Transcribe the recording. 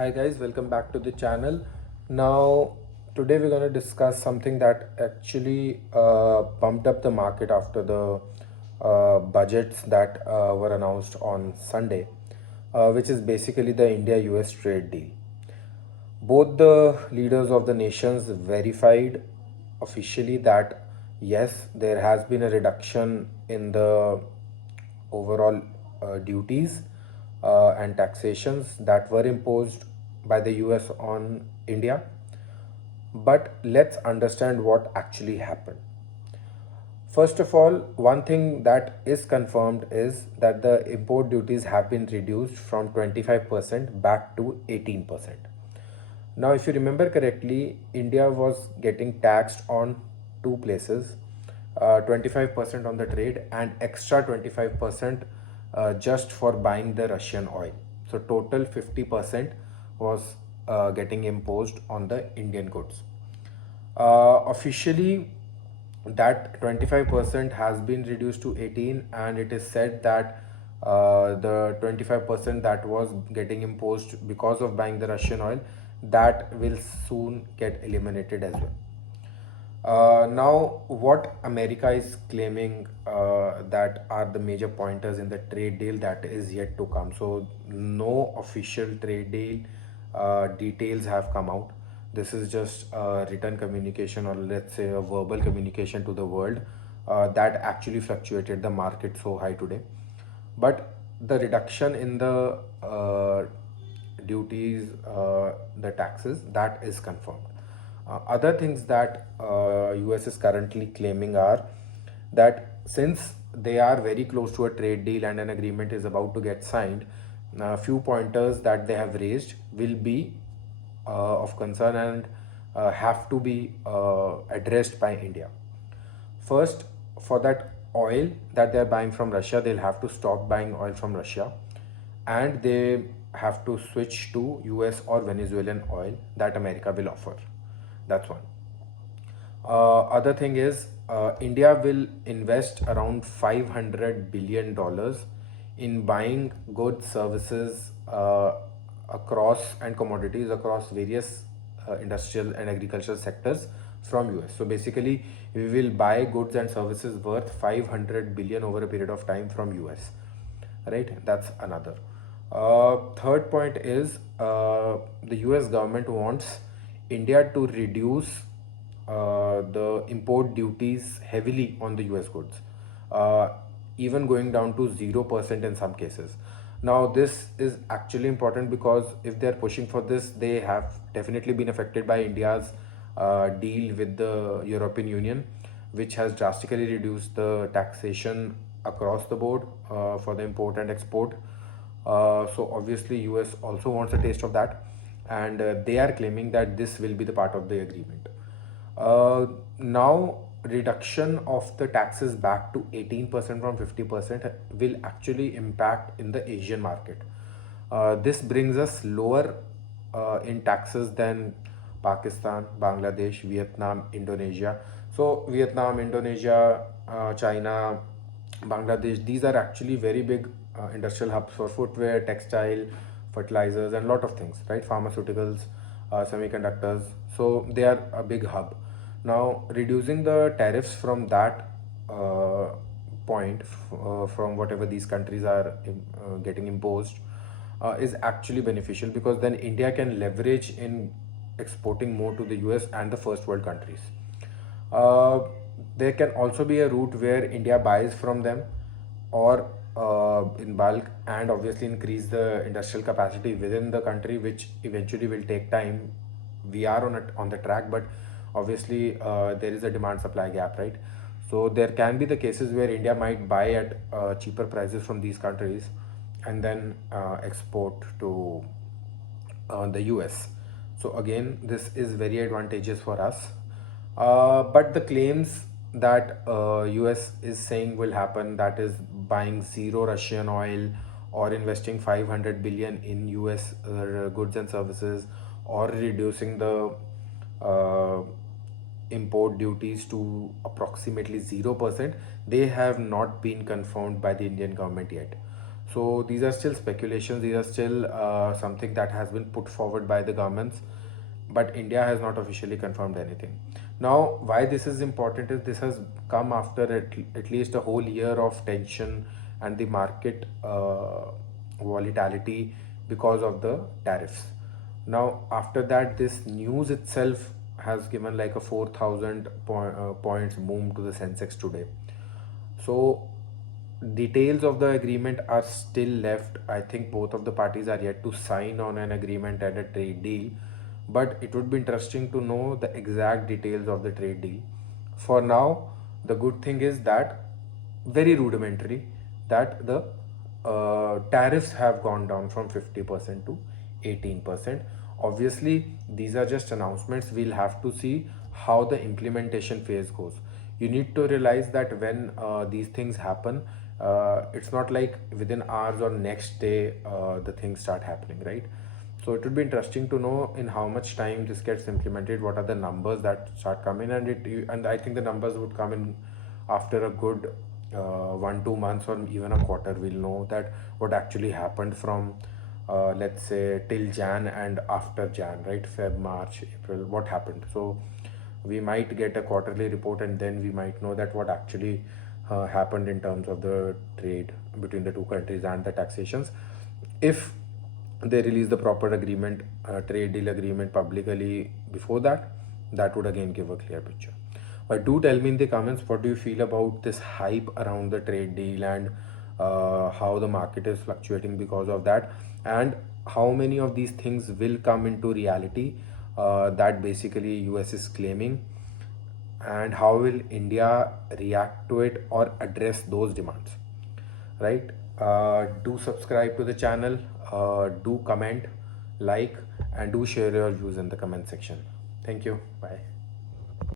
Hi guys, welcome back to the channel. Now, today we're going to discuss something that actually pumped up the market after the budgets that were announced on Sunday, which is basically the India-US trade deal. Both the leaders of the nations verified officially that yes, there has been a reduction in the overall duties and taxations that were imposed by the US on India. But let's understand what actually happened. First of all, one thing that is confirmed is that the import duties have been reduced from 25% back to 18%. Now, if you remember correctly, India was getting taxed on two places, 25% on the trade and extra 25% just for buying the Russian oil. So, total 50% was getting imposed on the Indian goods. Officially, that 25% has been reduced to 18, and it is said that the 25% that was getting imposed because of buying the Russian oil, that will soon get eliminated as well. Now, what America is claiming that are the major pointers in the trade deal that is yet to come. So, no official trade deal details have come out. This is just a written communication, or let's say a verbal communication to the world that actually fluctuated the market so high today. But the reduction in the duties, the taxes, that is confirmed. Other things that US is currently claiming are that since they are very close to a trade deal and an agreement is about to get signed, a few pointers that they have raised will be of concern and have to be addressed by India. First, for that oil that they're buying from Russia, they'll have to stop buying oil from Russia, and they have to switch to US or Venezuelan oil that America will offer. That's one. Other thing is, India will invest around $500 billion in buying goods, services across and commodities across various industrial and agricultural sectors from US. So basically, we will buy goods and services worth 500 billion over a period of time from US. Right? That's another. Third point is the US government wants India to reduce the import duties heavily on the US goods, uh, even going down to 0% in some cases. Now, this is actually important because if they're pushing for this, they have definitely been affected by India's deal with the European Union, which has drastically reduced the taxation across the board for the import and export. So obviously, US also wants a taste of that, and they are claiming that this will be the part of the agreement. Now, reduction of the taxes back to 18% from 50% will actually impact in the Asian market. This brings us lower in taxes than Pakistan, Bangladesh, Vietnam, Indonesia. So, Vietnam, Indonesia, China, Bangladesh, these are actually very big industrial hubs for footwear, textile, fertilizers, and a lot of things, right? Pharmaceuticals, semiconductors. So they are a big hub. Now, reducing the tariffs from that point, from whatever these countries are getting imposed, is actually beneficial because then India can leverage in exporting more to the US and the first world countries. Uh, there can also be a route where India buys from them or in bulk, and obviously increase the industrial capacity within the country, which eventually will take time. We are on it on the track, but obviously there is a demand supply gap, right? So there can be the cases where India might buy at cheaper prices from these countries and then export to the US. So again, this is very advantageous for us. But the claims that US is saying will happen, that is buying zero Russian oil or investing 500 billion in US goods and services, or reducing the uh, import duties to approximately 0%, they have not been confirmed by the Indian government yet. So these are still speculations, these are still something that has been put forward by the governments, but India has not officially confirmed anything. Now, why this is important is this has come after at least a whole year of tension and the market volatility because of the tariffs. Now, after that, this news itself has given like a 4,000 points boom to the Sensex today. So details of the agreement are still left. I think both of the parties are yet to sign on an agreement and a trade deal, but it would be interesting to know the exact details of the trade deal. For now, the good thing is that, very rudimentary, that the tariffs have gone down from 50% to 18%. Obviously, these are just announcements. We'll have to see how the implementation phase goes. You need to realize that when these things happen, it's not like within hours or next day the things start happening, right? So it would be interesting to know in how much time this gets implemented, what are the numbers that start coming, and I think the numbers would come in after a good 1 2 months or even a quarter. We'll know that what actually happened from let's say till Jan and after Jan, right? Feb, March, April, what happened. So we might get a quarterly report, and then we might know that what actually happened in terms of the trade between the two countries and the taxations. If they release the proper agreement, trade deal agreement publicly before that, that would again give a clear picture. But do tell me in the comments, what do you feel about this hype around the trade deal, and how the market is fluctuating because of that, and how many of these things will come into reality that basically US is claiming, and how will India react to it or address those demands, right? Do subscribe to the channel, do comment, like, and do share your views in the comment section. Thank you. Bye.